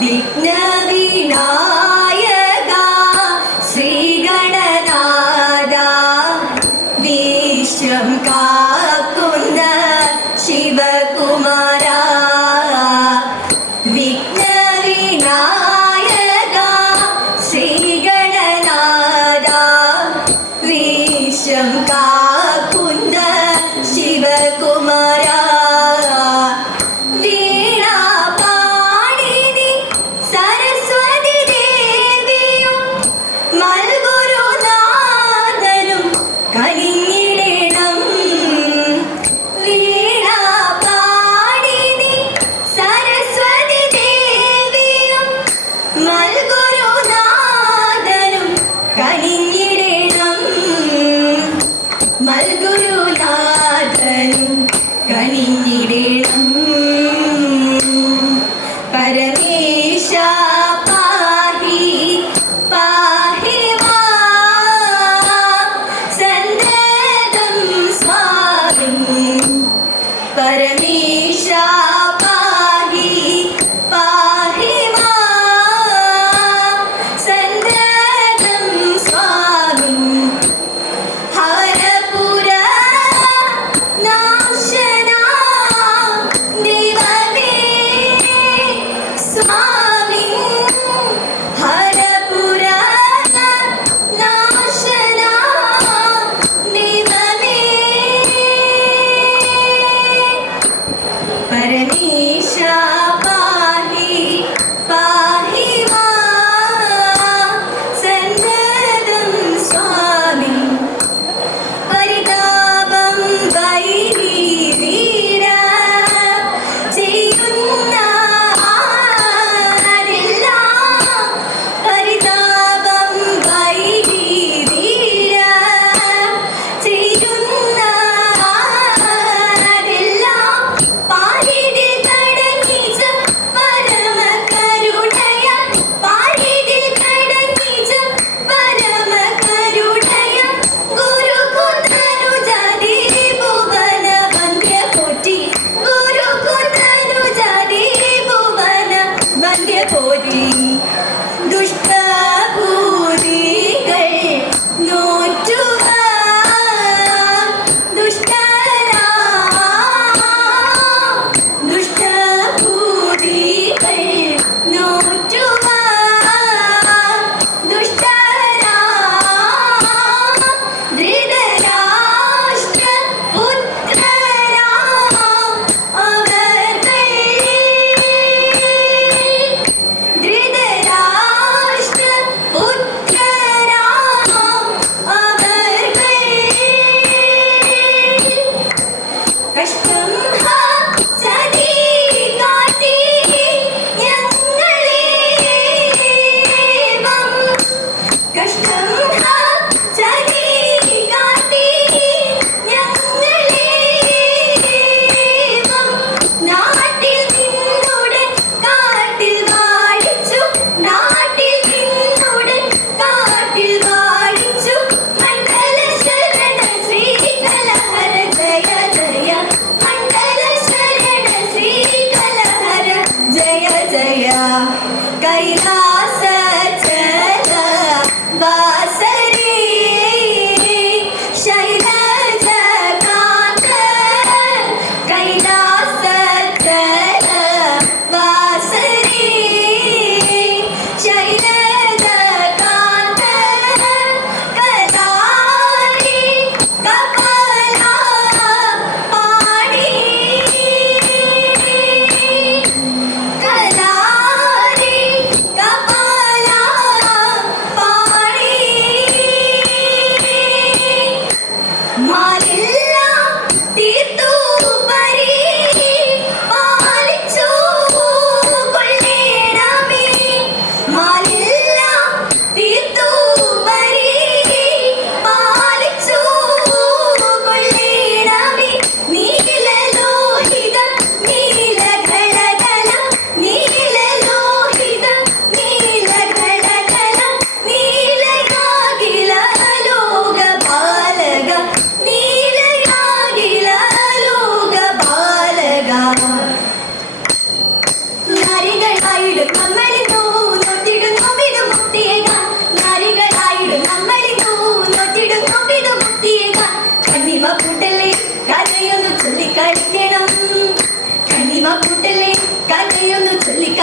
വിഘ്നവിനായക ശ്രീഗണനാഥ വിശ്വം കാക്കുന്ന ശിവകുമാര വിഘ്നവിനായക ശ്രീഗണനാഥ വിശ്വം കാക്കുന്ന ശിവകുമാര പരമേശ പാഹി പാഹി മാം സന്തതം സ്വാമി പരമേശ പാഹി പാഹി മാം സന്തതം സ്വാമി ഹരപുര നാശന പരമേശ പാഹി പാഹി മാം സന്തതം സ്വാമി പരിതാപം വൈരി വീര ചെയ്യുന്ന ആരെല്ലാം പരിതാപം വൈരി വീര ചെയ്യുന്ന ആരെല്ലാം പാരിതിൽ കടന്നിച്ച പരമ കരുണയ പാരിതിൽ കടന്നിച്ച പരമ കരുണയ ഗുരുകുലനുജാതി ഭുവന വന്ദ്യ പോറ്റി ഗുരുകുലനുജാതി ഭുവന വന്ദ്യ പോറ്റി ദുഷ്ടഭൂതികൾ നോറ്റുക ദുഷ്ടഭൂതികൾ നോറ്റുക ധൃതരാഷ്ട്ര പുത്രരാം അവർകൾ ധൃതരാഷ്ട്ര പുത്രരാം അവർകൾ കഷ്ടം ചതി കാട്ടി ഞങ്ങളേവം കഷ്ടം ചതി കാട്ടി ഞങ്ങളേവം നാട്ടിൽ നിന്നുടൻ കാട്ടിൽ വാഴിച്ചു നാട്ടിൽ നിന്നുടൻ കാട്ടിൽ വാഴിച്ചു മണ്ഡല ശരണ ശ്രീ കലഹര ജയ ജയ മണ്ഡല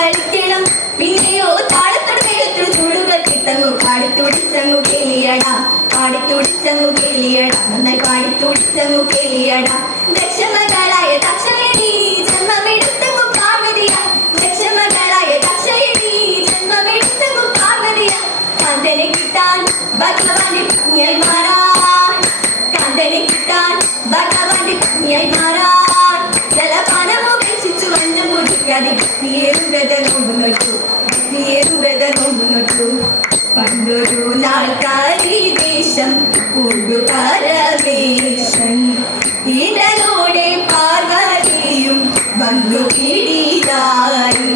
കളിക്കണം. പിന്നെയോ താളത്തോട് മേളത്തിൽ ചുടുകൾ ചിത്തങ്ങു പാടിത്തുടിച്ചങ്ങു കേളിയടാ, പാടിത്തുടിച്ചങ്ങു കേളിയടാ, നന്നായി പാടിത്തുടിച്ചങ്ങു കേളിയടാ. ദക്ഷമകളായ ദക്ഷയണി ജന്മമെടുത്തങ്ങു പാർവതിയാ, ദക്ഷമകളായ ദക്ഷയണി ജന്മമെടുത്തങ്ങു പാർവതിയാ. കാന്തനെ കിട്ടാൻ ഭഗവാന്റെ പത്നിയായി മാറാൻ, കാന്തനെ കിട്ടാൻ ഭഗവാന്റെ പത്നിയായി മാറാൻ. ജലപാനമുപേക്ഷിച്ചു വണ്ണം മുടിക്കാതെ ഭക്തിയേറും വ്രതം നോമ്പു നോറ്റു. പണ്ടൊരു നാൾ കാരിദേശം പരമേശൻ ഇടലോടെ പാർവതിയും വന്നു പിടിതായി.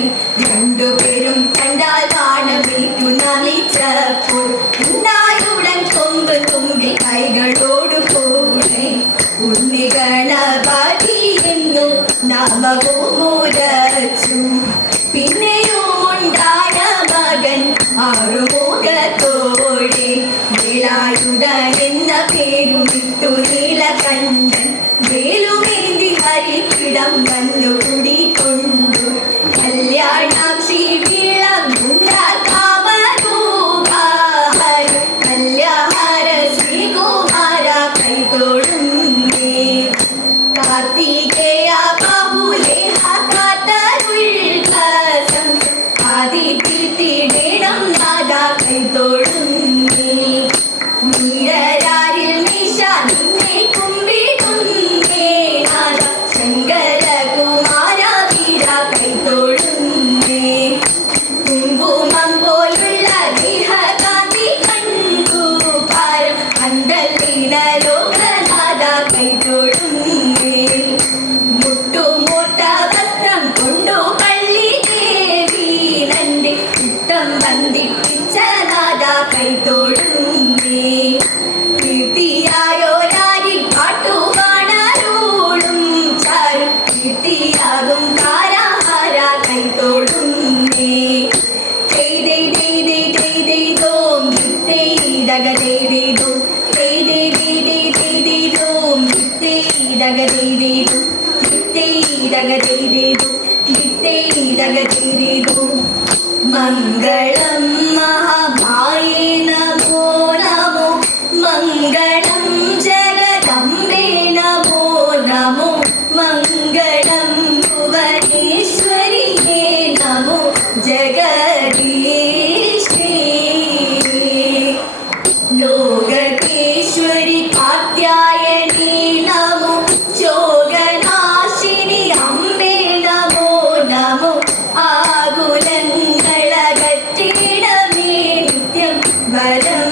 രണ്ടുപേരും കണ്ടാൽ വാണമേറ്റു നമിച്ചപ്പോൾ ഉണ്ടായുടൻ കൊമ്പ് തുമ്പി കൈകളോടു കൂടെ ഉണ്ണി ഗണപതി എന്നു നാമവും ഉരച്ചു. പിന്നെയും ഉണ്ടായ മകൻ ആറുമുഖത്തോടെ വേലായുധൻ എന്ന പേരുമിട്ടു നീലകണ്ഠൻ. വേലുമേന്തി ഹരിക്കിടം വന്നു കുടിക്കൊണ്ടു കല്യാണാക്ഷി വിളങ്ങുന്ന കാമരൂപാഹര കല്യാണ ശ്രീകുമാര കൈതൊഴുന്നേ. കാർത്തികേയ ബാഹുലേ ഹതരുൾസം ആദിത്യത്തിടേണം നാദാ കൈതൊഴുന്നേ. നീരരാരിൽ നിശ നിന്നെ കുമ്പിടുന്നേ നാദ ശങ്കരകുമാര വീര കൈതൊഴുന്നേ. കുങ്കുമം പോലുള്ള ദേഹകാന്തി കണ്ടു പാരം അന്തലീന ലോകനാഥ കൈതൊഴുന്നേ. മുട്ടുമൂട്ട വസ്ത്രം കൊണ്ടു പള്ളി ദേവി നന്റെ ചിത്തം ബന്ധിപ്പിച്ച നാഥ കൈതൊഴുന്നേ. കീർത്തിയായോരാരി പാട്ടുപാടാരോടും ചാരു കീർത്തിയാകും കാരാഹാര കൈതൊഴുന്നേ. ദോം ദഗദോ ദോം ദഗദോ. മംഗളം മഹാമായേ നമോ നമോ, മംഗളം ജഗദംബേ നമോ നമോ, മംഗളം ഭുവനേശ്വരിയേ നമോ ജഗദീശ്വരീ. ലോകേശ്വരി കാത്യായനി നമോ, ശോകനാശിനി അംബേ നമോ നമോ. ആകുലങ്ങളകറ്റിടമേ നിത്യം വരം